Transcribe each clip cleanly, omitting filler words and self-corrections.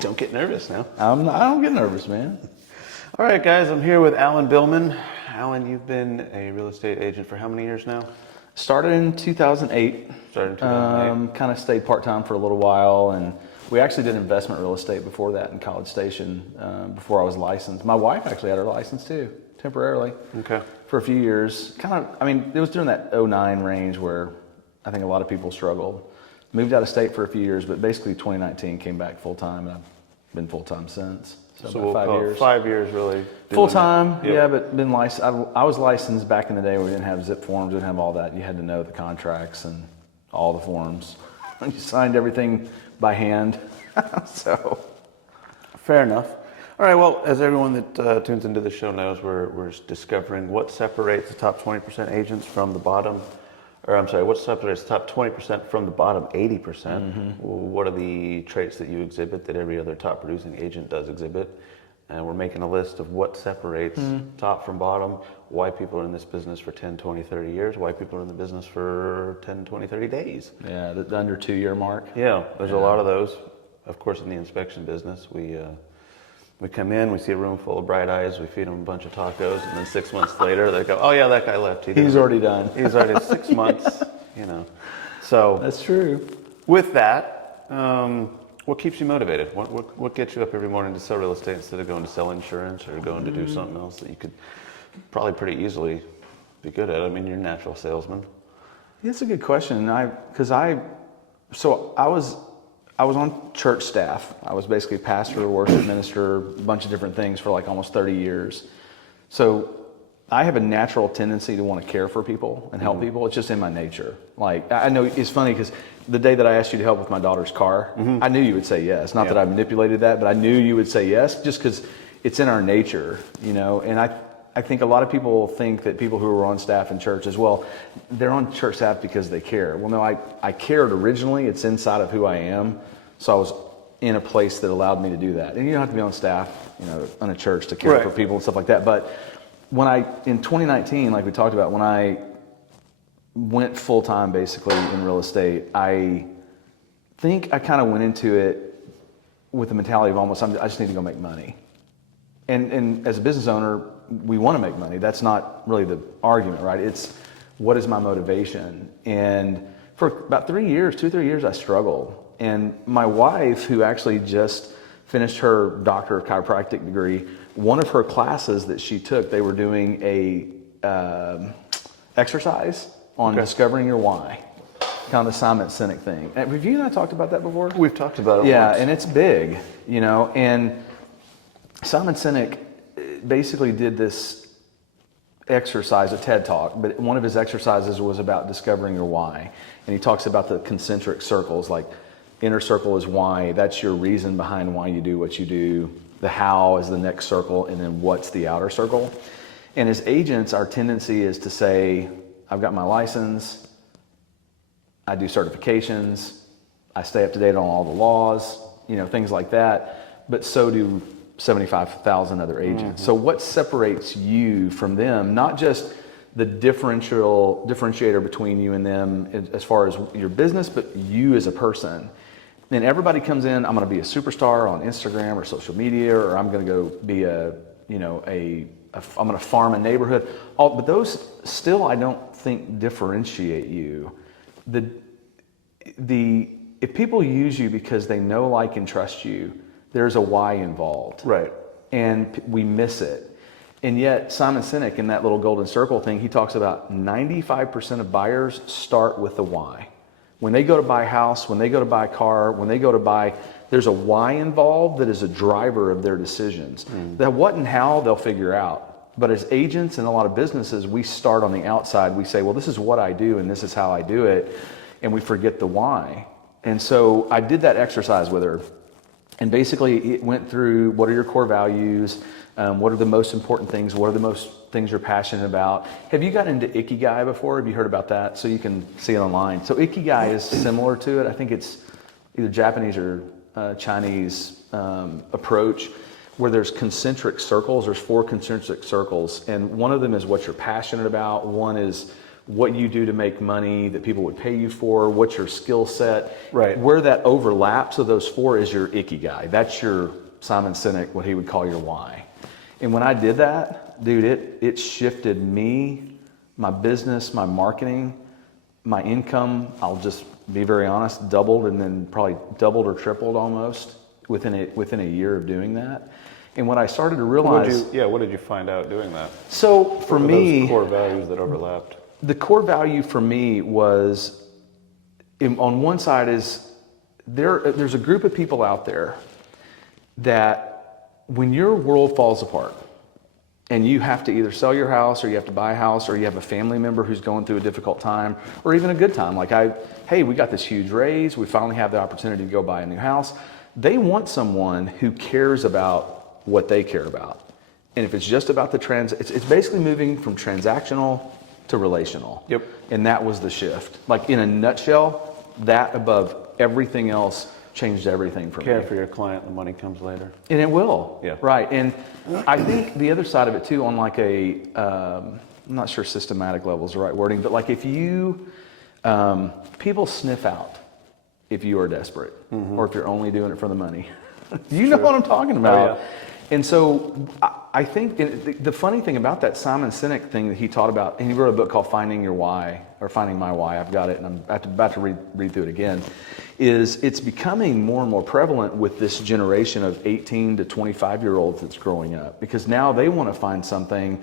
Don't get nervous now. I don't get nervous, man. All right, guys, I'm here with Alan Billman. Alan, you've been a real estate agent for how many years now? Started in 2008. Started in 2008. Kind of stayed part-time for a little while, and we actually did investment real estate before that in College Station, before I was licensed. My wife actually had her license too, temporarily. Okay. For a few years. It was during that 2009 range where I think a lot of people struggled. Moved out of state for a few years, but basically 2019 came back full-time, and I've been full-time since. So we'll call it 5 years really. Full-time, Yep. yeah, but been licensed. I was licensed back in the day where we didn't have zip forms, didn't have all that. You had to know the contracts and all the forms. You signed everything by hand. So, fair enough. All right, well, as everyone that tunes into the show knows, we're discovering what separates the top 20% agents from the bottom, what separates the top 20% from the bottom 80%? Mm-hmm. What are the traits that you exhibit that every other top producing agent does exhibit? And we're making a list of what separates top from bottom, why people are in this business for 10, 20, 30 years, why people are in the business for 10, 20, 30 days. Yeah, the under 2 year mark. Yeah, there's a lot of those. Of course, in the inspection business, we come in, we see a room full of bright eyes, we feed them a bunch of tacos, and then 6 months later they go, oh yeah, that guy left. He's already done. He's already 6 months, So that's true. With that, what keeps you motivated? What gets you up every morning to sell real estate instead of going to sell insurance or going to do something else that you could probably pretty easily be good at? I mean, you're a natural salesman. That's a good question. I was on church staff. I was basically pastor, worship minister, a bunch of different things for like almost 30 years. So I have a natural tendency to want to care for people and help people. It's just in my nature. Like, I know it's funny because the day that I asked you to help with my daughter's car, I knew you would say yes. Not that I manipulated that, but I knew you would say yes just because it's in our nature, and I think a lot of people think that people who are on staff in church as well, they're on church staff because they care. Well, no, I cared originally. It's inside of who I am. So I was in a place that allowed me to do that. And you don't have to be on staff, on a church to care for people and stuff like that. But in 2019, like we talked about, when I went full-time basically in real estate, I think I kind of went into it with the mentality of almost, I just need to go make money. And as a business owner, we want to make money. That's not really the argument, right? It's what is my motivation? And for about 3 years, 2-3 years, I struggled. And my wife, who actually just finished her Doctor of Chiropractic degree, one of her classes that she took, they were doing a exercise on discovering your why, kind of the Simon Sinek thing. Have you and I talked about that before? We've talked about it Yeah, once. and it's big, and Simon Sinek basically did this exercise, a TED Talk, but one of his exercises was about discovering your why. And he talks about the concentric circles, like inner circle is why, that's your reason behind why you do what you do. The how is the next circle, and then what's the outer circle. And as agents, our tendency is to say, I've got my license, I do certifications, I stay up to date on all the laws, things like that, but so do 75,000 other agents. So what separates you from them, not just the differentiator between you and them as far as your business, but you as a person. And everybody comes in, I'm going to be a superstar on Instagram or social media, or I'm going to go be I'm going to farm a neighborhood. But those still, I don't think, differentiate you. If people use you because they know, like, and trust you, there's a why involved. Right. And we miss it. And yet Simon Sinek, in that little golden circle thing, he talks about 95% of buyers start with the why. When they go to buy a house, when they go to buy a car, there's a why involved that is a driver of their decisions. That what and how they'll figure out. But as agents in a lot of businesses, we start on the outside. We say, well, this is what I do and this is how I do it. And we forget the why. And so I did that exercise with her. And basically it went through, what are your core values? What are the most important things? What are the most things you're passionate about? Have you gotten into Ikigai before? Have you heard about that? So you can see it online. So Ikigai is similar to it. I think it's either Japanese or Chinese approach, where there's concentric circles. There's 4 concentric circles. And one of them is what you're passionate about. One is what you do to make money that people would pay you for, what's your skill set. Right. Where that overlaps of those four is your ikigai. That's your Simon Sinek, what he would call your why. And when I did that, dude, it shifted me, my business, my marketing, my income, I'll just be very honest, doubled, and then probably doubled or tripled almost within a year of doing that. And what I started to realize... What did you find out doing that? So for What were me... those core values that overlapped? The core value for me was, on one side is, there's a group of people out there that when your world falls apart, and you have to either sell your house, or you have to buy a house, or you have a family member who's going through a difficult time, or even a good time. Like hey, we got this huge raise, we finally have the opportunity to go buy a new house. They want someone who cares about what they care about. And if it's just about it's basically moving from transactional to relational. Yep. And that was the shift. Like in a nutshell, that above everything else changed everything for me. Care for your client, the money comes later. And it will. Yeah. Right. And I think the other side of it too, on like I'm not sure systematic level is the right wording, but like if you, people sniff out if you are desperate, or if you're only doing it for the money. You know what I'm talking about. Oh, yeah. And so I think the funny thing about that Simon Sinek thing that he taught about, and he wrote a book called Finding Your Why, or Finding My Why, I've got it, and I'm about to read through it again, is it's becoming more and more prevalent with this generation of 18 to 25-year-olds that's growing up. Because now they want to find something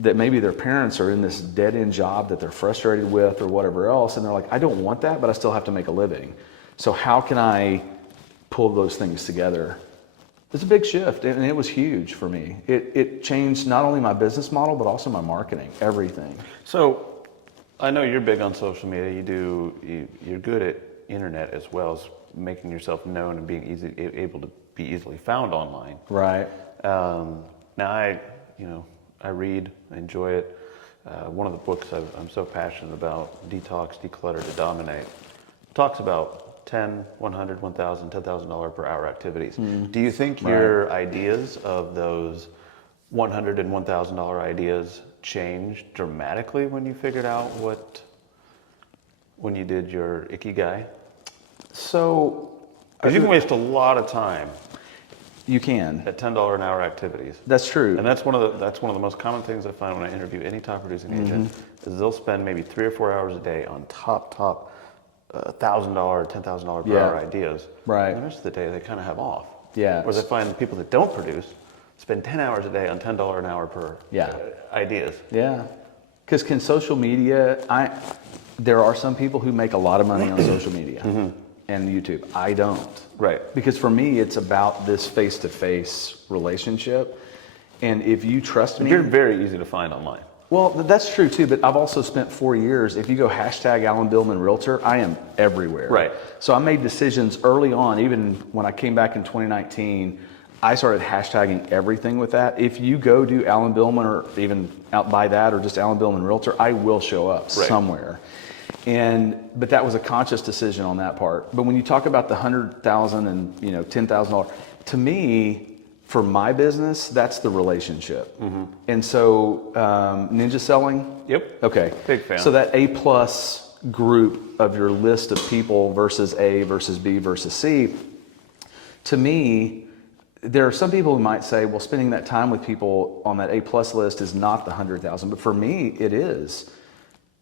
that maybe their parents are in this dead-end job that they're frustrated with or whatever else, and they're like, I don't want that, but I still have to make a living. So how can I pull those things together? It's a big shift, and it was huge for me. It changed not only my business model, but also my marketing, everything. So I know you're big on social media. You're good at internet as well as making yourself known and being able to be easily found online. Right. Now I read, I enjoy it. One of the books I'm so passionate about, Detox, Declutter to Dominate, talks about 10, 100, 1,000, $10,000 per hour activities. Do you think your ideas of those $100 and $1,000 ideas changed dramatically when you figured out when you did your Ikigai? So, because you can waste a lot of time. You can. At $10 an hour activities. That's true. And that's one of the most common things I find when I interview any top producing agent, is they'll spend maybe 3 or 4 hours a day on top $1,000, $10,000 per hour ideas. Right. And the rest of the day they kind of have off. Yeah. Whereas I find the people that don't produce spend 10 hours a day on $10 an hour per ideas. Yeah. Because can social media, there are some people who make a lot of money on social media and YouTube. I don't. Right. Because for me, it's about this face-to-face relationship. And if you trust me... You're very easy to find online. Well, that's true too, but I've also spent 4 years, if you go hashtag Alan Billman Realtor, I am everywhere. Right. So I made decisions early on, even when I came back in 2019, I started hashtagging everything with that. If you go do Alan Billman or even out by that or just Alan Billman Realtor, I will show up somewhere. But that was a conscious decision on that part. But when you talk about the $100,000 and $10,000, to me, for my business, that's the relationship. And so ninja selling? Yep. Okay. Big fan. So that A+ group of your list of people versus A versus B versus C, to me, there are some people who might say, well, spending that time with people on that A+ list is not the 100,000. But for me, it is.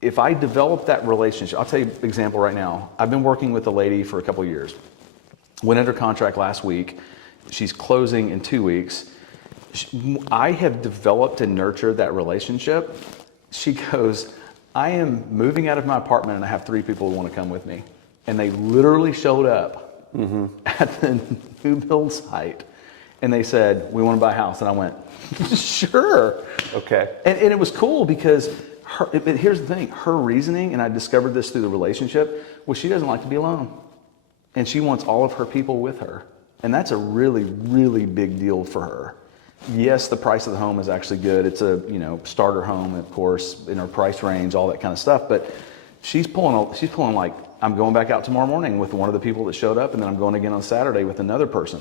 If I develop that relationship, I'll tell you an example right now. I've been working with a lady for a couple of years. Went under contract last week. She's closing in 2 weeks. I have developed and nurtured that relationship. She goes, I am moving out of my apartment and I have 3 people who want to come with me. And they literally showed up at the new build site and they said, we want to buy a house. And I went, sure. Okay. And it was cool because but here's the thing, her reasoning, and I discovered this through the relationship, was she doesn't like to be alone. And she wants all of her people with her. And that's a really, really big deal for her. Yes, the price of the home is actually good. It's a starter home, of course, in her price range, all that kind of stuff. But she's pulling like, I'm going back out tomorrow morning with one of the people that showed up, and then I'm going again on Saturday with another person.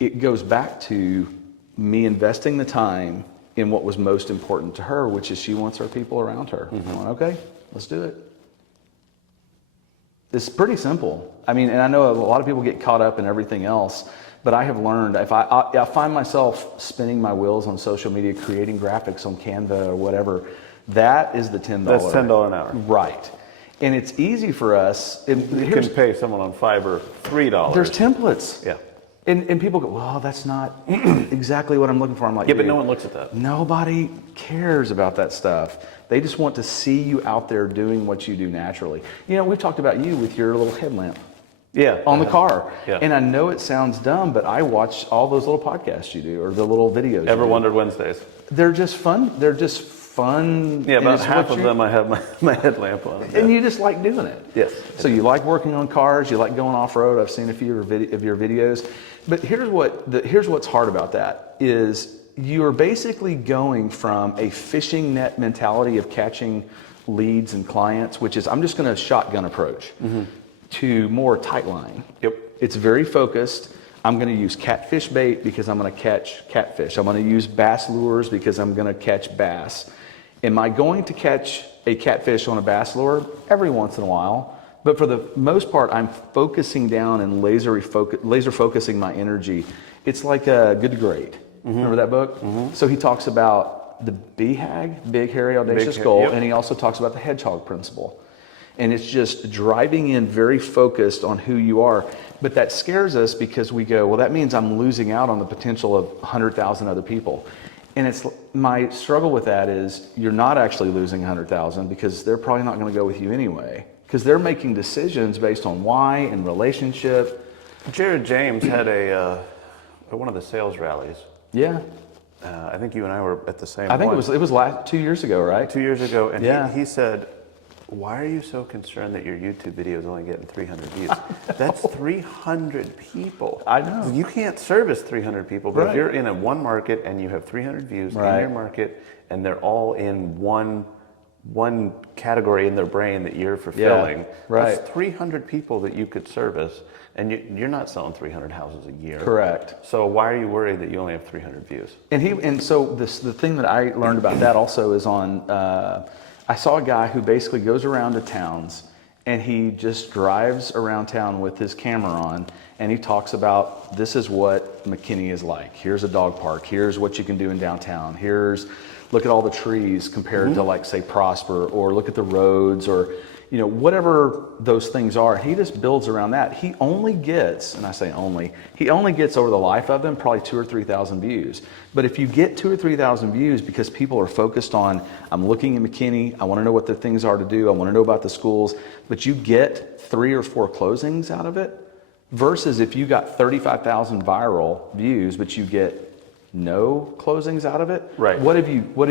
It goes back to me investing the time in what was most important to her, which is she wants her people around her. Okay, let's do it. It's pretty simple. I mean, and I know a lot of people get caught up in everything else, but I have learned if I find myself spinning my wheels on social media, creating graphics on Canva or whatever, that is the $10. That's $10 an hour. Right. And it's easy for us. You can pay someone on Fiverr $3. There's templates. Yeah. And people go, well, that's not exactly what I'm looking for. I'm like, yeah, but no one looks at that. Nobody cares about that stuff. They just want to see you out there doing what you do naturally. You know, we've talked about you with your little headlamp. Yeah. On the car. Yeah. And I know it sounds dumb, but I watch all those little podcasts you do or the little videos. Ever Wondered Wednesdays? They're just fun. They're just fun. Yeah, about half of them I have my headlamp on. Yeah. And you just like doing it. Yes. So you like working on cars, you like going off-road. I've seen a few of your videos. But here's what's hard about that is you're basically going from a fishing net mentality of catching leads and clients, which is I'm just going to shotgun approach, to more tight line. Yep. It's very focused. I'm going to use catfish bait because I'm going to catch catfish. I'm going to use bass lures because I'm going to catch bass. Am I going to catch a catfish on a bass lure? Every once in a while. But for the most part, I'm focusing down and laser focusing my energy. It's like Good to Great. Remember that book? So he talks about the BHAG, Big Hairy Audacious Goal, yep. and he also talks about the hedgehog principle. And it's just driving in very focused on who you are. But that scares us because we go, well, that means I'm losing out on the potential of 100,000 other people. And it's my struggle with that is you're not actually losing 100,000 because they're probably not going to go with you anyway. Because they're making decisions based on why and relationship. Jared James had at one of the sales rallies. Yeah. I think you and I were at the same I think one. it was 2 years ago, right? 2 years ago, and Yeah. he said, why are you so concerned that your YouTube video is only getting 300 views? That's 300 people. I know. You can't service 300 people, but Right. if you're in one market and you have 300 views in Right. your market, and they're all in one category in their brain that you're fulfilling, right. that's 300 people that you could service, and you're not selling 300 houses a year. Correct. So why are you worried that you only have 300 views? And so the thing that I learned about that also is on, I saw a guy who basically goes around to towns and he just drives around town with his camera on and he talks about this is what McKinney is like. Here's a dog park. Here's what you can do in downtown. Look at all the trees compared to like say Prosper, or look at the roads, or you know, whatever those things are. He just builds around that. He only gets, and I say only, he only gets over the life of them probably 2,000 or 3,000 views. But if you get 2,000 or 3,000 views because people are focused on, I'm looking at McKinney, I want to know what the things are to do, I want to know about the schools, but you get 3 or 4 closings out of it, versus if you got 35,000 viral views, but you get no closings out of it, right? What have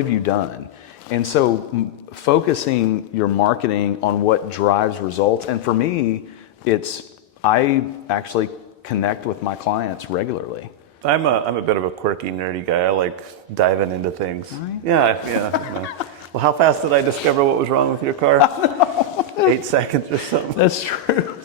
you done? And so focusing your marketing on what drives results. And for me, I actually connect with my clients regularly. I'm a bit of a quirky, nerdy guy. I like diving into things. Right? Yeah. Well, how fast did I discover what was wrong with your car? 8 seconds or something. That's true.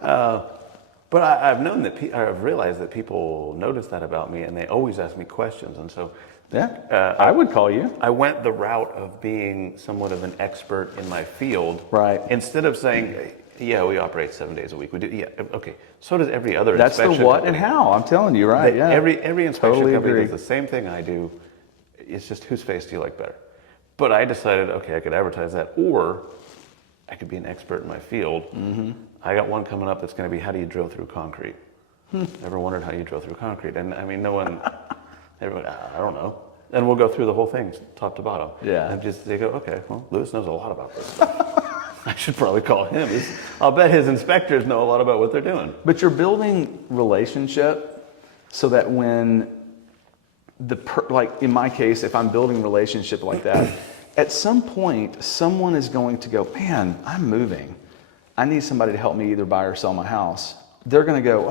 But I've realized that people notice that about me, and they always ask me questions. And so, I would call you. I went the route of being somewhat of an expert in my field, right? Instead of saying, "Yeah, we operate 7 days a week." We do. Yeah, okay. So does every other. That's the what company. And how. I'm telling you, right? Yeah. Every inspection totally company agree. does the same thing I do. It's just whose face do you like better? But I decided, okay, I could advertise that, or I could be an expert in my field. Mm-hmm. I got one coming up that's going to be, how do you drill through concrete? Ever wondered how you drill through concrete? And I mean, everyone, I don't know. And we'll go through the whole thing, top to bottom. Yeah. And they go, okay, well, Lewis knows a lot about this. I should probably call him. I'll bet his inspectors know a lot about what they're doing. But you're building relationship so that when like in my case, if I'm building relationship like that, at some point, someone is going to go, man, I'm moving. I need somebody to help me either buy or sell my house. They're going to go,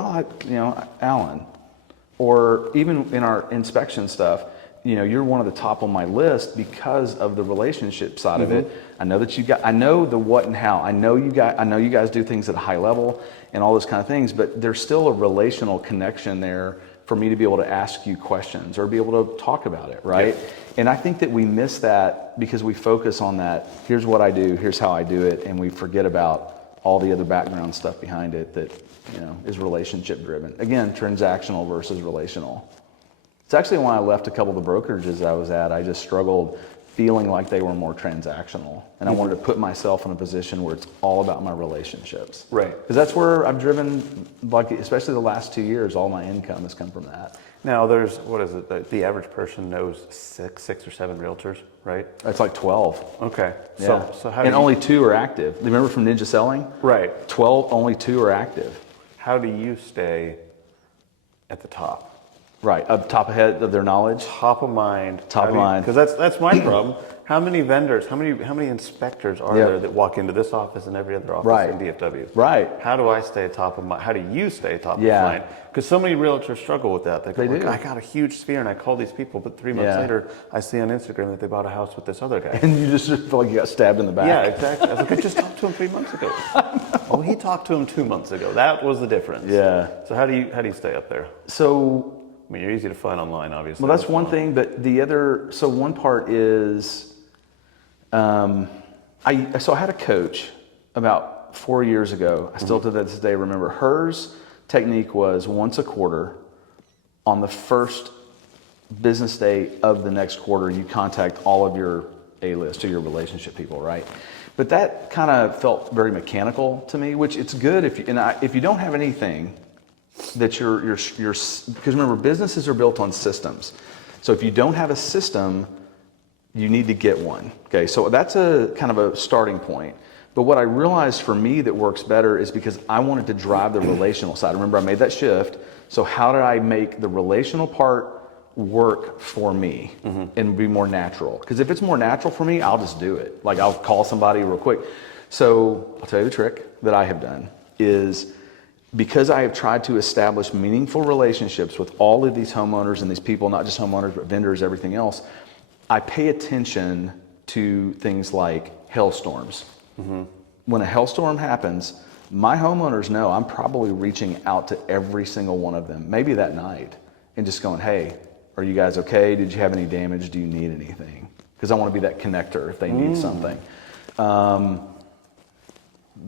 Alan. Or even in our inspection stuff, you're one of the top on my list because of the relationship side of it. I know that I know the what and how. I know you guys do things at a high level and all those kind of things, but there's still a relational connection there for me to be able to ask you questions or be able to talk about it, right? Yep. And I think that we miss that because we focus on that, here's what I do, here's how I do it, and we forget about all the other background stuff behind it that, is relationship driven. Again, transactional versus relational. It's actually why I left a couple of the brokerages I was at. I just struggled feeling like they were more transactional. And I wanted to put myself in a position where it's all about my relationships. Right. Because that's where I've driven, like, especially the last 2 years, all my income has come from that. Now there's, what is it, the average person knows six or seven realtors, right? It's like 12. Okay. Yeah. So how do and you, only 2 are active. Remember from Ninja Selling? right. 12, only 2 are active. How do you stay at the top? Right, up top ahead of their knowledge. Top of mind. Top of mind. Because that's my problem. How many vendors, how many inspectors are there that walk into this office and every other office in DFW? Right. How do I stay top of mind? How do you stay top of Yeah. mind? Because so many realtors struggle with that. They do. I got a huge sphere and I call these people, but 3 months later, I see on Instagram that they bought a house with this other guy. And you just feel like you got stabbed in the back. Yeah, exactly. I was like, I just talked to him 3 months ago. Oh, he talked to him 2 months ago. That was the difference. Yeah. So how do you stay up there? So, I mean, you're easy to find online, obviously. well, that's one thing, but the other, so one part is, I had a coach about 4 years ago. I still to this day remember hers technique was once a quarter on the first business day of the next quarter, you contact all of your A-list or your relationship people, right? But that kind of felt very mechanical to me, which it's good if you don't have anything that you're because remember, businesses are built on systems. So if you don't have a system, you need to get one. Okay, so that's a kind of a starting point. But what I realized for me that works better is because I wanted to drive the relational side. Remember, I made that shift. So how did I make the relational part work for me and be more natural? Because if it's more natural for me, I'll just do it. Like I'll call somebody real quick. So I'll tell you the trick that I have done is because I have tried to establish meaningful relationships with all of these homeowners and these people, not just homeowners, but vendors, everything else, I pay attention to things like hailstorms. When a hailstorm happens, my homeowners know I'm probably reaching out to every single one of them, maybe that night, and just going, hey, are you guys okay? Did you have any damage? Do you need anything? Because I want to be that connector if they need something.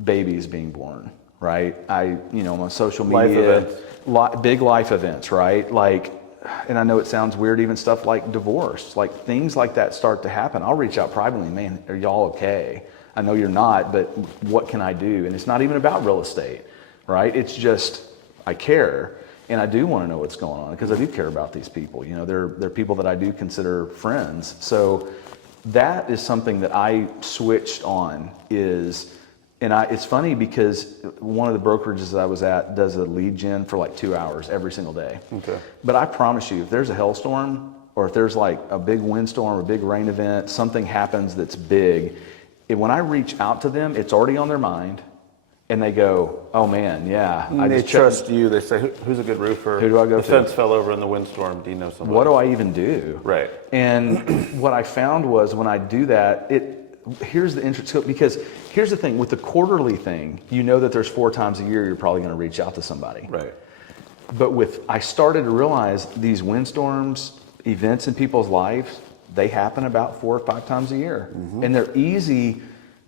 Babies being born, right? I'm on social media. Big life events, right? Like, and I know it sounds weird, even stuff like divorce, like things like that start to happen. I'll reach out privately, man, are y'all okay? I know you're not, but what can I do? And it's not even about real estate, right? It's just, I care. And I do want to know what's going on because I do care about these people. They're people that I do consider friends. So that is something that I switched on it's funny because one of the brokerages that I was at does a lead gen for like 2 hours every single day. Okay. But I promise you, if there's a hailstorm or if there's like a big windstorm or a big rain event, something happens that's big, when I reach out to them, it's already on their mind. And they go, oh man, yeah. They trust you. They say, who's a good roofer? Who do I go to? The fence fell over in the windstorm. Do you know somebody? What do I even do? Right. And what I found was when I do that, here's the interest, because here's the thing, with the quarterly thing, you know that there's 4 times a year you're probably going to reach out to somebody. Right. But I started to realize these windstorms, events in people's lives, they happen about 4 or 5 times a year. And they're easy.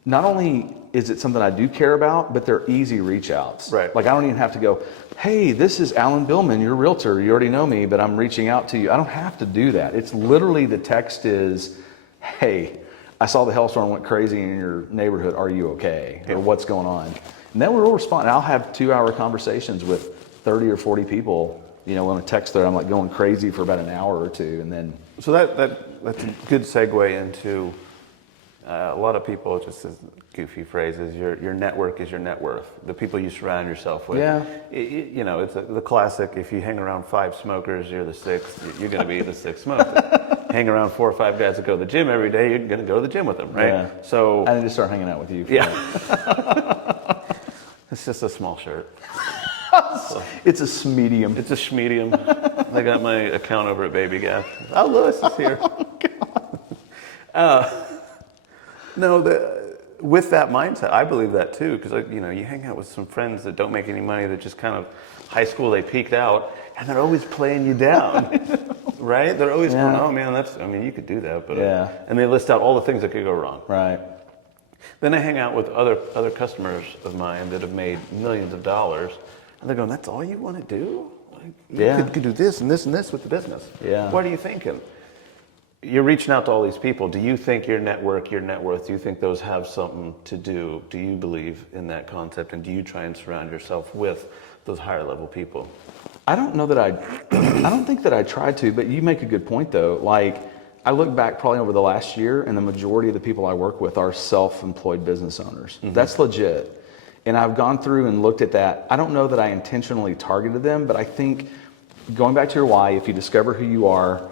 Not only is it something I do care about, but they're easy reach outs. Right. Like I don't even have to go, hey, this is Alan Billman, your realtor. You already know me, but I'm reaching out to you. I don't have to do that. It's literally the text is, hey, I saw the hailstorm went crazy in your neighborhood. Are you okay? Or what's going on? And then we'll respond. I'll have 2-hour conversations with 30 or 40 people, on a text thread. I'm like going crazy for about an hour or two. And then. So that's a good segue into a lot of people, just as goofy phrases, your network is your net worth. The people you surround yourself with. Yeah. It's the classic, if you hang around 5 smokers, you're the 6th, you're going to be the 6th smoker. Hang around 4 or 5 guys that go to the gym every day, you're going to go to the gym with them, right? Yeah. So I need to start hanging out with you. It's just a small shirt. It's a medium. It's a schmedium. I got my account over at Baby Gap. Oh, Lewis is here. With that mindset, I believe that too, because you hang out with some friends that don't make any money, that just kind of high school they peaked out, and they're always playing you down, right? They're always going, oh man, you could do that, but and they list out all the things that could go wrong. Right. Then I hang out with other customers of mine that have made millions of dollars, and they're going, that's all you want to do? Like, you could do this and this and this with the business. Yeah. What are you thinking? You're reaching out to all these people. Do you think your network, your net worth, do you think those have something to do? Do you believe in that concept? And do you try and surround yourself with those higher level people? I don't know that I don't think that I tried to, but you make a good point though. Like, I look back probably over the last year, and the majority of the people I work with are self-employed business owners. Mm-hmm. That's legit. And I've gone through and looked at that. I don't know that I intentionally targeted them, but I think going back to your why, if you discover who you are,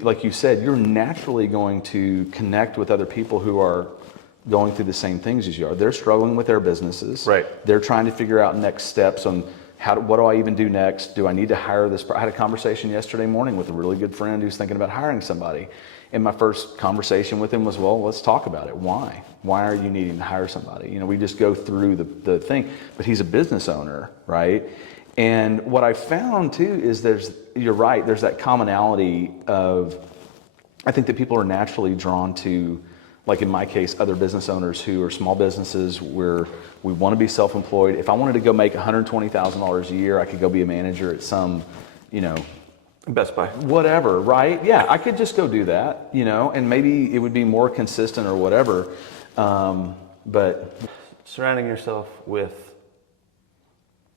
like you said, you're naturally going to connect with other people who are going through the same things as you are. They're struggling with their businesses. Right. They're trying to figure out next steps on what do I even do next? Do I need to hire this? I had a conversation yesterday morning with a really good friend who's thinking about hiring somebody. And my first conversation with him was, well, let's talk about it. Why? Why are you needing to hire somebody? You know, we just go through the thing. But he's a business owner, right? And what I found too is you're right, there's that commonality of, I think that people are naturally drawn to, like in my case, other business owners who are small businesses where we want to be self-employed. If I wanted to go make $120,000 a year, I could go be a manager at some, Best Buy. Whatever, right? Yeah, I could just go do that, and maybe it would be more consistent or whatever. But surrounding yourself with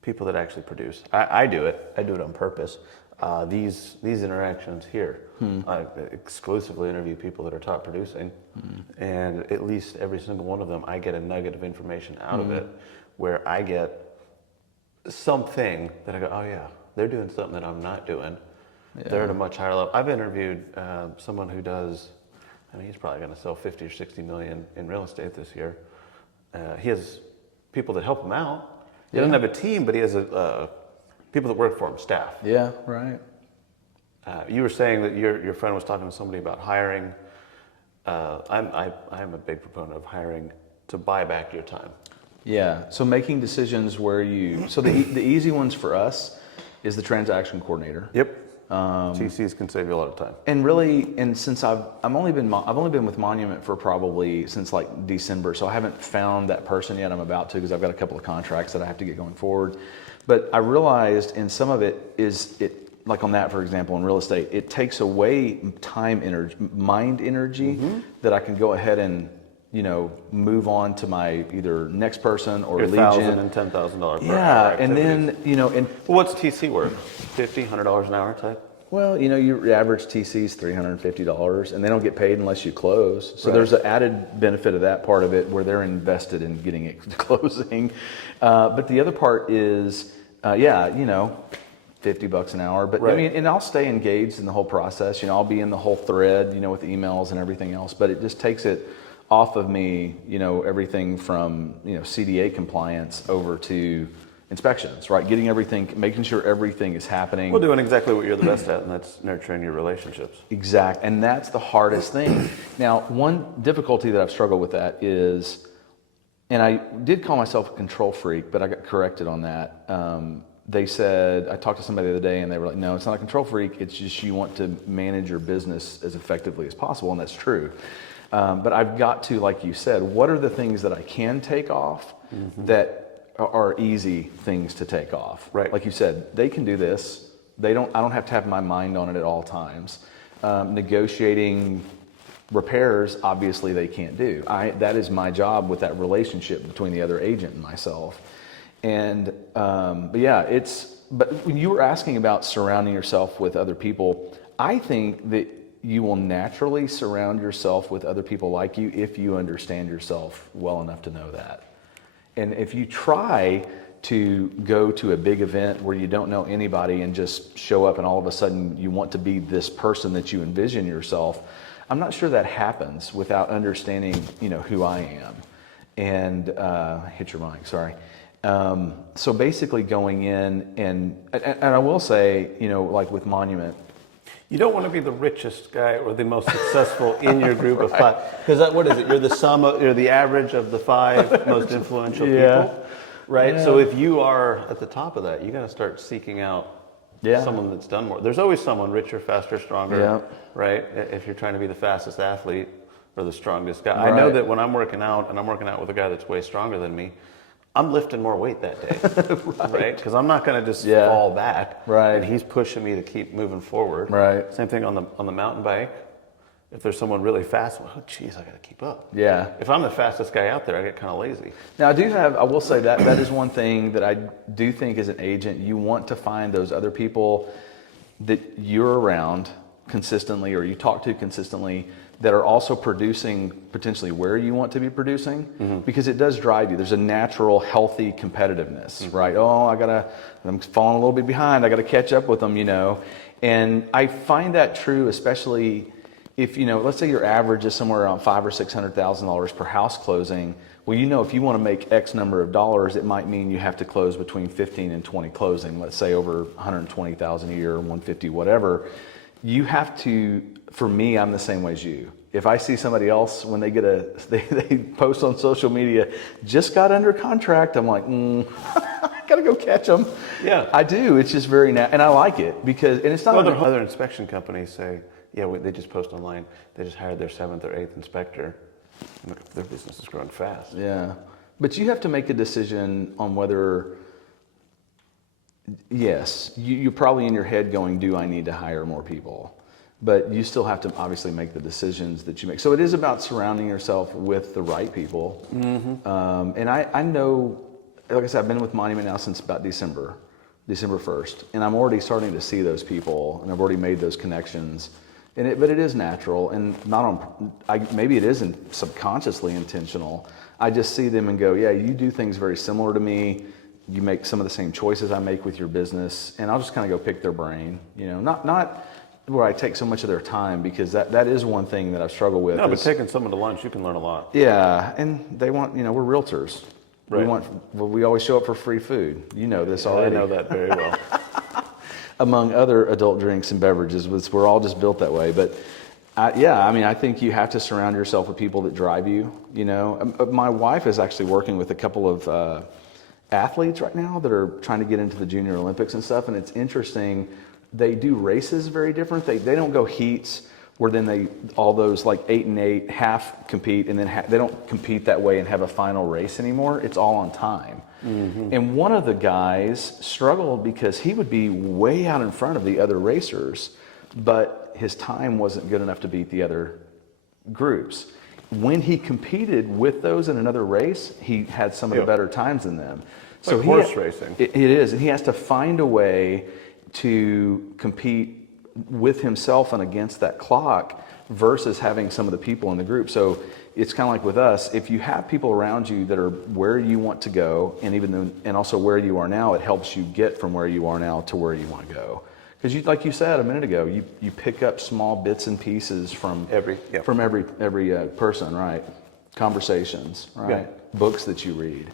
people that actually produce. I do it. I do it on purpose. These interactions here, I exclusively interview people that are top producing, and at least every single one of them, I get a nugget of information out of it, where I get something that I go, oh yeah, they're doing something that I'm not doing. Yeah. They're at a much higher level. I've interviewed someone who does, he's probably going to sell 50 or 60 million in real estate this year. He has people that help him out. He doesn't have a team, but he has people that work for him, staff. Yeah, right. You were saying that your friend was talking to somebody about hiring. I'm a big proponent of hiring to buy back your time. Yeah, so making decisions where so the easy ones for us is the transaction coordinator. Yep. TCs can save you a lot of time. And really, since I've only been with Monument for probably since like December, so I haven't found that person yet. I'm about to, because I've got a couple of contracts that I have to get going forward. But I realized, and some of it is like on that, for example, in real estate, it takes away time energy, mind energy that I can go ahead and move on to my either next person or your lead gen. $1,000 and $10,000 per hour. Yeah, and then what's TC worth? $50, $100 an hour type? Well, your average TC is $350, and they don't get paid unless you close. So there's an added benefit of that part of it, where they're invested in getting it to closing. But the other part is, $50 an hour. But and I'll stay engaged in the whole process. I'll be in the whole thread, with the emails and everything else. But it just takes it off of me, everything from CDA compliance over to inspections, right? Making sure everything is happening. Well, doing exactly what you're the best at, and that's nurturing your relationships. Exact, and that's the hardest thing. Now, one difficulty that I've struggled with that is, and I did call myself a control freak, but I got corrected on that. They said, I talked to somebody the other day, and they were like, no, it's not a control freak, it's just you want to manage your business as effectively as possible, and that's true. But I've got to, like you said, what are the things that I can take off that are easy things to take off? Right. Like you said, they can do this. I don't have to have my mind on it at all times. Negotiating repairs, obviously they can't do. That is my job with that relationship between the other agent and myself. And, but when you were asking about surrounding yourself with other people, I think that you will naturally surround yourself with other people like you if you understand yourself well enough to know that. And if you try to go to a big event where you don't know anybody and just show up and all of a sudden you want to be this person that you envision yourself, I'm not sure that happens without understanding, who I am. And hit your mic, sorry. So basically going in and I will say, like with Monument, you don't want to be the richest guy or the most successful in your group of five. Because what is it? You're the average of the 5 most influential people, right? Yeah. So if you are at the top of that, you got to start seeking out Yeah. someone that's done more. There's always someone richer, faster, stronger, Yeah. right? If you're trying to be the fastest athlete or the strongest guy. I know Right. that when I'm working out and I'm working out with a guy that's way stronger than me, I'm lifting more weight that day, right? Because I'm not going to just Yeah. fall back. Right. And he's pushing me to keep moving forward. Right. Same thing on the mountain bike. If there's someone really fast, well, oh, geez, I got to keep up. Yeah. If I'm the fastest guy out there, I get kind of lazy. Now, I will say that is one thing that I do think as an agent, you want to find those other people that you're around consistently or you talk to consistently that are also producing potentially where you want to be producing, because it does drive you. There's a natural, healthy competitiveness, right? Oh, I'm falling a little bit behind. I got to catch up with them, And I find that true, especially if, let's say your average is somewhere around $500,000 or $600,000 per house closing. Well, if you want to make X number of dollars, it might mean you have to close between 15 and 20 closing. Let's say over 120,000 a year, 150, whatever. You have to. For me, I'm the same way as you. If I see somebody else when they they post on social media, just got under contract, I'm like, I gotta go catch them. Yeah, I do. It's just very and I like it because it's not. Other inspection companies say, they just post online. They just hired their 7th or 8th inspector. And look, their business is growing fast. Yeah, but you have to make a decision on whether. Yes, you're probably in your head going, do I need to hire more people? But you still have to obviously make the decisions that you make. So it is about surrounding yourself with the right people. Mm-hmm. And I know, like I said, I've been with Monument now since about December 1st. And I'm already starting to see those people and I've already made those connections. But it is natural and maybe it isn't subconsciously intentional. I just see them and go, yeah, you do things very similar to me. You make some of the same choices I make with your business. And I'll just kind of go pick their brain, not where I take so much of their time, because that is one thing that I've struggled with. No, but taking someone to lunch, you can learn a lot. Yeah, and they want, we're realtors. Right. We always show up for free food. You know this already. I know that very well. Among other adult drinks and beverages, we're all just built that way. But I think you have to surround yourself with people that drive you. My wife is actually working with a couple of athletes right now that are trying to get into the Junior Olympics and stuff, and it's interesting. They do races very different. They don't go heats where then all those like 8 and 8 half compete, and then they don't compete that way and have a final race anymore. It's all on time. Mm-hmm. And one of the guys struggled because he would be way out in front of the other racers, but his time wasn't good enough to beat the other groups. When he competed with those in another race, he had some of the better times than them. So like horse racing. It is, and he has to find a way to compete with himself and against that clock versus having some of the people in the group. So it's kind of like with us, if you have people around you that are where you want to go, and also where you are now, it helps you get from where you are now to where you want to go. Because like you said a minute ago, you pick up small bits and pieces from every person, right? Conversations, right? Yeah. Books that you read.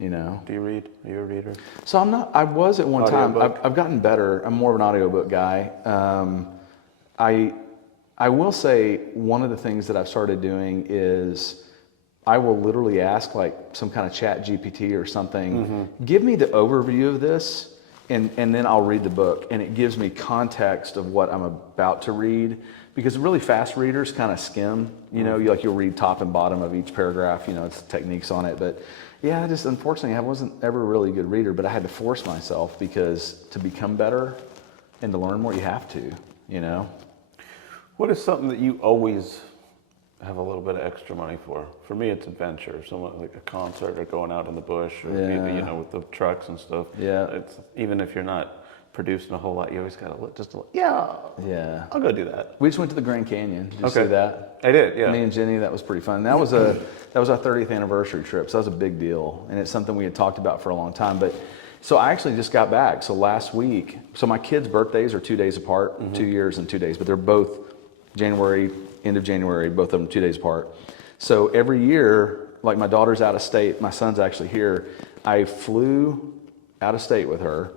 Do you read? Are you a reader? So I'm not. I was at one time. I've gotten better. I'm more of an audiobook guy. I will say one of the things that I've started doing is I will literally ask like some kind of chat GPT or something, give me the overview of this, and then I'll read the book, and it gives me context of what I'm about to read. Because really fast readers kind of skim, you'll read top and bottom of each paragraph, it's techniques on it. But yeah, just unfortunately, I wasn't ever a really good reader, but I had to force myself because to become better and to learn more, you have to, What is something that you always have a little bit of extra money for? For me, it's adventure, something like a concert or going out in the bush or, with the trucks and stuff. Yeah. It's, even if you're not producing a whole lot, you always got to yeah, I'll go do that. We just went to the Grand Canyon. Did you see that? I did, yeah. Me and Jenny, that was pretty fun. That was our 30th anniversary trip, so that was a big deal, and it's something we had talked about for a long time. But so I actually just got back. So last week, so my kids' birthdays are 2 days apart, 2 years and 2 days, but they're both end of January, both of them 2 days apart. So every year, like my daughter's out of state, my son's actually here. I flew out of state with her.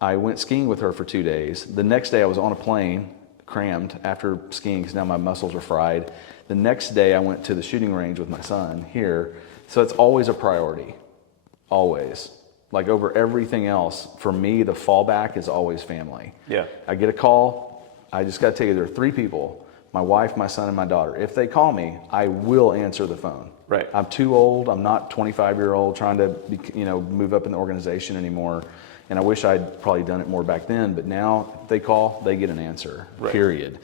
I went skiing with her for 2 days. The next day I was on a plane, crammed after skiing because now my muscles were fried. The next day I went to the shooting range with my son here. So it's always a priority, always. Like over everything else, for me, the fallback is always family. Yeah. I get a call, I just got to tell you, there are 3 people, my wife, my son, and my daughter. If they call me, I will answer the phone. Right. I'm too old. I'm not 25-year-old trying to move up in the organization anymore. And I wish I'd probably done it more back then, but now if they call, they get an answer, period.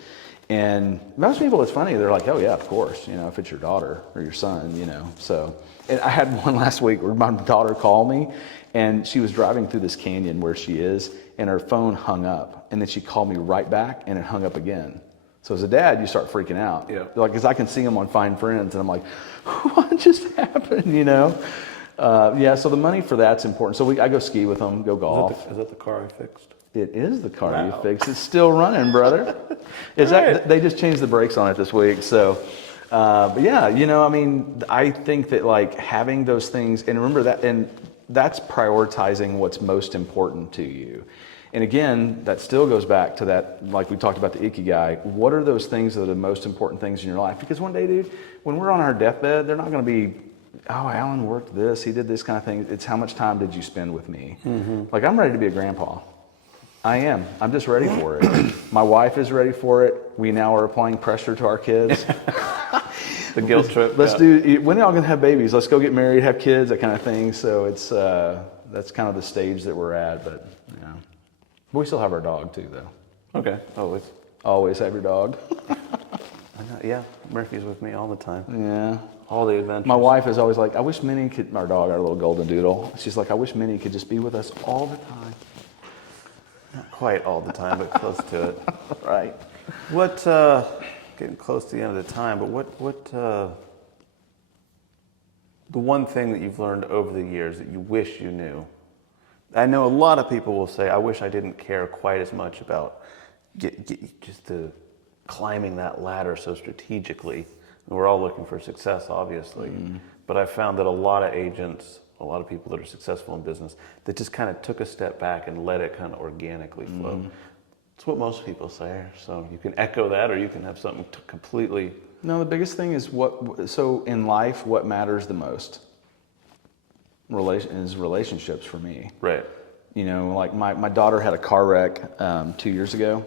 And most people, it's funny, they're like, oh yeah, of course, if it's your daughter or your son, so. And I had one last week where my daughter called me, and she was driving through this canyon where she is, and her phone hung up, and then she called me right back, and it hung up again. So as a dad, you start freaking out. Yeah. Like, because I can see them on Find Friends, and I'm like, what just happened, Yeah, so the money for that's important. So I go ski with them, go golf. Is that the car I fixed? It is the car you fixed. It's still running, brother. They just changed the brakes on it this week. So, but yeah, I think that like having those things, and remember that, and that's prioritizing what's most important to you. And again, that still goes back to that, like we talked about the Ikigai. What are those things that are the most important things in your life? Because one day, dude, when we're on our deathbed, they're not going to be, oh, Alan worked this, he did this kind of thing. It's how much time did you spend with me? Mm-hmm. Like, I'm ready to be a grandpa. I am. I'm just ready for it. My wife is ready for it. We now are applying pressure to our kids. The guilt trip. When are y'all going to have babies? Let's go get married, have kids, that kind of thing. So it's that's kind of the stage that we're at. But we still have our dog too, though. Okay. Always have your dog. Yeah, Murphy's with me all the time. Yeah. All the adventures. My wife is always like, I wish Minnie could, our dog, our little golden doodle. She's like, I wish Minnie could just be with us all the time. Not quite all the time, but close to it. Right. What, getting close to the end of the time, but what, the one thing that you've learned over the years that you wish you knew? I know a lot of people will say, I wish I didn't care quite as much about just the climbing that ladder so strategically. And we're all looking for success, obviously. Mm-hmm. But I found that a lot of agents, a lot of people that are successful in business, that just kind of took a step back and let it kind of organically flow. Mm-hmm. It's what most people say. So you can echo that, or you can have something completely. No, the biggest thing is so in life, what matters the most is relationships for me. Right. Like my daughter had a car wreck 3 years ago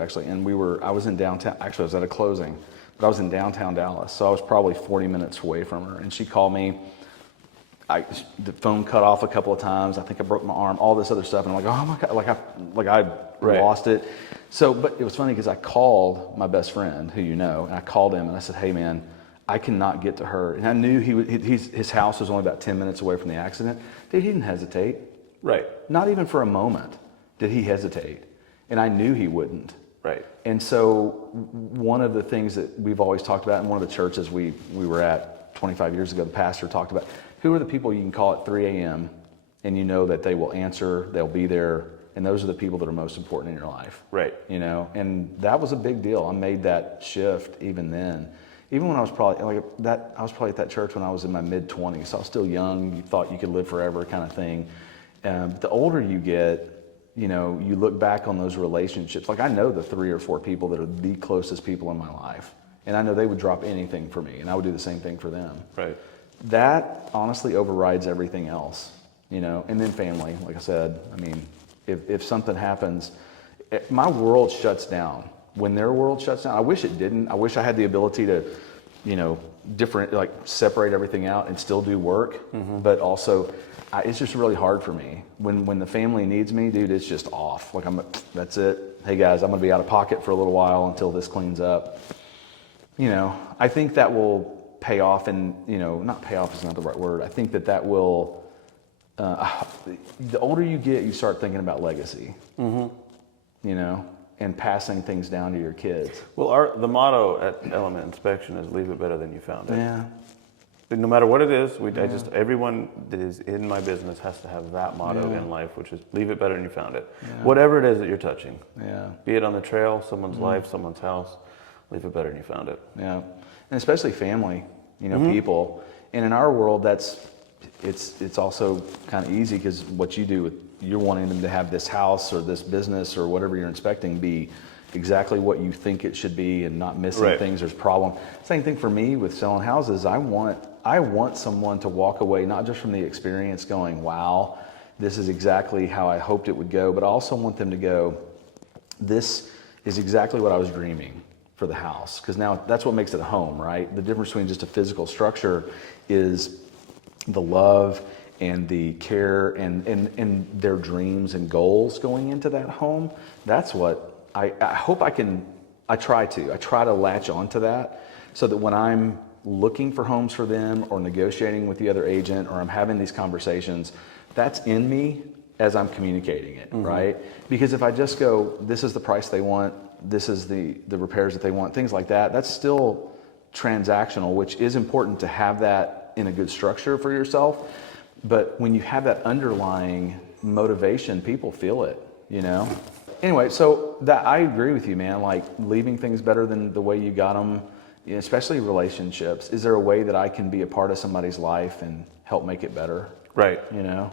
actually, and I was in downtown, actually I was at a closing, but I was in downtown Dallas, so I was probably 40 minutes away from her, and she called me. The phone cut off a couple of times. I think I broke my arm, all this other stuff, and I'm like, oh my God, I lost it. So, but it was funny because I called my best friend, who and I called him and I said, hey man, I cannot get to her. And I knew his house was only about 10 minutes away from the accident. Dude, he didn't hesitate. Right. Not even for a moment did he hesitate. And I knew he wouldn't. Right. And so one of the things that we've always talked about in one of the churches we were at 25 years ago, the pastor talked about, who are the people you can call at 3 a.m. and you know that they will answer, they'll be there, and those are the people that are most important in your life. Right. And that was a big deal. I made that shift even then. Even when I was probably I was probably at that church when I was in my mid-20s. So I was still young. You thought you could live forever, kind of thing. The older you get, you look back on those relationships. Like I know the 3 or 4 people that are the closest people in my life, and I know they would drop anything for me, and I would do the same thing for them. Right. That honestly overrides everything else, And then family, like I said. I mean, if something happens, my world shuts down. When their world shuts down, I wish it didn't. I wish I had the ability to, separate everything out and still do work. Mm-hmm. But also, it's just really hard for me. When the family needs me, dude, it's just off. Like that's it. Hey guys, I'm gonna be out of pocket for a little while until this cleans up. I think that will pay off, and not pay off is not the right word. I think that will. The older you get, you start thinking about legacy. Mm-hmm. And passing things down to your kids. Well, the motto at Element Inspection is "Leave it better than you found it." Yeah. No matter what it is, everyone that is in my business has to have that motto in life, which is "Leave it better than you found it." Yeah. Whatever it is that you're touching. Yeah. Be it on the trail, someone's life, someone's house, leave it better than you found it. Yeah. And especially family, people. And in our world, it's also kind of easy because what you do, you're wanting them to have this house or this business or whatever you're inspecting be exactly what you think it should be and not missing things. There's problem. Same thing for me with selling houses. I want someone to walk away not just from the experience going, wow, This is exactly how I hoped it would go, but I also want them to go, this is exactly what I was dreaming for the house. Because now that's what makes it a home, right? The difference between just a physical structure is the love and the care and their dreams and goals going into that home. That's what I hope I try to latch onto that, so that when I'm looking for homes for them or negotiating with the other agent or I'm having these conversations, that's in me as I'm communicating it, right? Because if I just go, this is the price they want, this is the repairs that they want, things like that, that's still transactional, which is important to have that in a good structure for yourself. But when you have that underlying motivation, people feel it, you know? Anyway, so that I agree with you, man. Like, leaving things better than the way you got them, especially relationships. Is there a way that I can be a part of somebody's life and help make it better? Right. You know?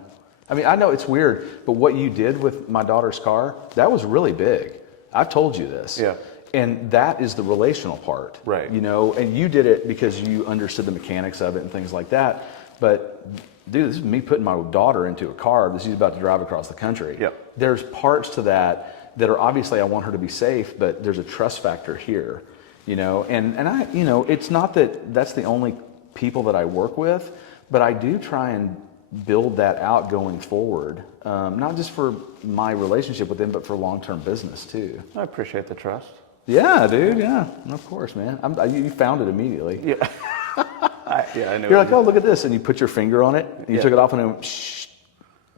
I mean, I know it's weird, but what you did with my daughter's car, that was really big. I've told you this. Yeah. And that is the relational part. Right. You know, and you did it because you understood the mechanics of it and things like that. But dude, this is me putting my daughter into a car that she's about to drive across the country. Yep. There's parts to that are obviously, I want her to be safe, but there's a trust factor here, you know, and I, you know, it's not that that's the only people that I work with, but I do try and build that out going forward, not just for my relationship with them, but for long-term business too. I appreciate the trust. Yeah, dude. Yeah, of course, man. You found it immediately. Yeah. I know. You're like, oh, look at this, and you put your finger on it, and you took it off, and then shh,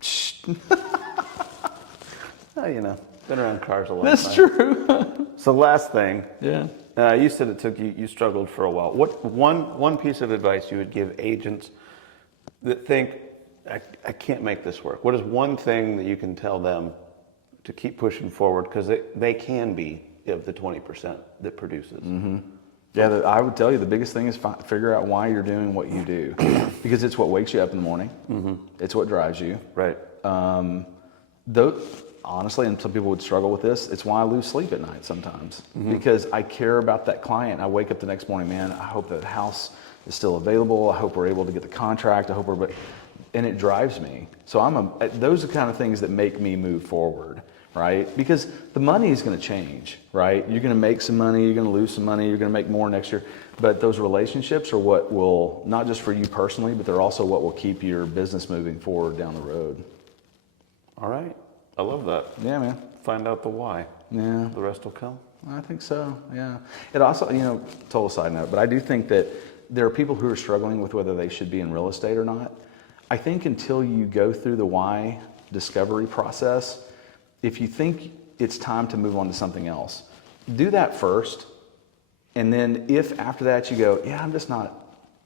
shh. Oh, you know, been around cars a long That's time. true. So last thing, Yeah. you said it took you struggled for a while. What one piece of advice you would give agents that think, I can't make this work? What is one thing that you can tell them to keep pushing forward? Because they can be of the 20% that produces. Mm-hmm. Yeah, I would tell you the biggest thing is figure out why you're doing what you do, because it's what wakes you up in the morning. Mm-hmm. It's what drives you. Right. Though, honestly, and some people would struggle with this, it's why I lose sleep at night sometimes, because I care about that client. I wake up the next morning, man, I hope that house is still available. I hope we're able to get the contract. I hope and it drives me. So those are the kind of things that make me move forward, right? Because the money is going to change, right? You're going to make some money, you're going to lose some money, you're going to make more next year. But those relationships are what will, not just for you personally, but they're also what will keep your business moving forward down the road. All right. I love that. Yeah, man. Find out the why. Yeah. The rest will come. I think so, yeah. It also, total side note, but I do think that there are people who are struggling with whether they should be in real estate or not. I think until you go through the why discovery process, if you think it's time to move on to something else, do that first. And then if after that you go, yeah, I'm just not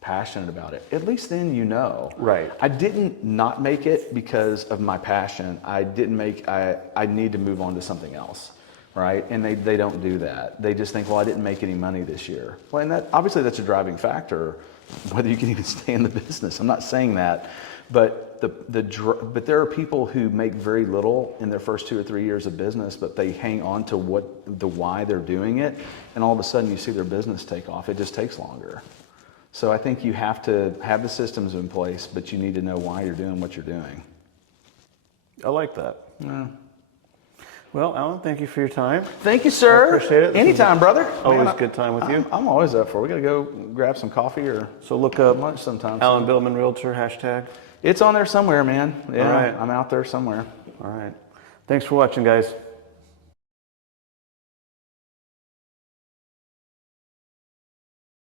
passionate about it, at least then you know. Right. I didn't not make it because of my passion. I need to move on to something else. Right? And they don't do that. They just think, well, I didn't make any money this year. Well, and obviously that's a driving factor, whether you can even stay in the business. I'm not saying that. But but there are people who make very little in their first 2 or 3 years of business, but they hang on to why they're doing it, and all of a sudden you see their business take off. It just takes longer. So I think you have to have the systems in place, but you need to know why you're doing what you're doing. I like that. Yeah. Well, Alan, thank you for your time. Thank you, sir. I appreciate it. Anytime, brother. Always good time with you. I'm always up for it. We got to go grab some coffee or So look up lunch sometime. Alan Billman Realtor hashtag. It's on there somewhere, man. Yeah, All right. I'm out there somewhere. All right. Thanks for watching, guys.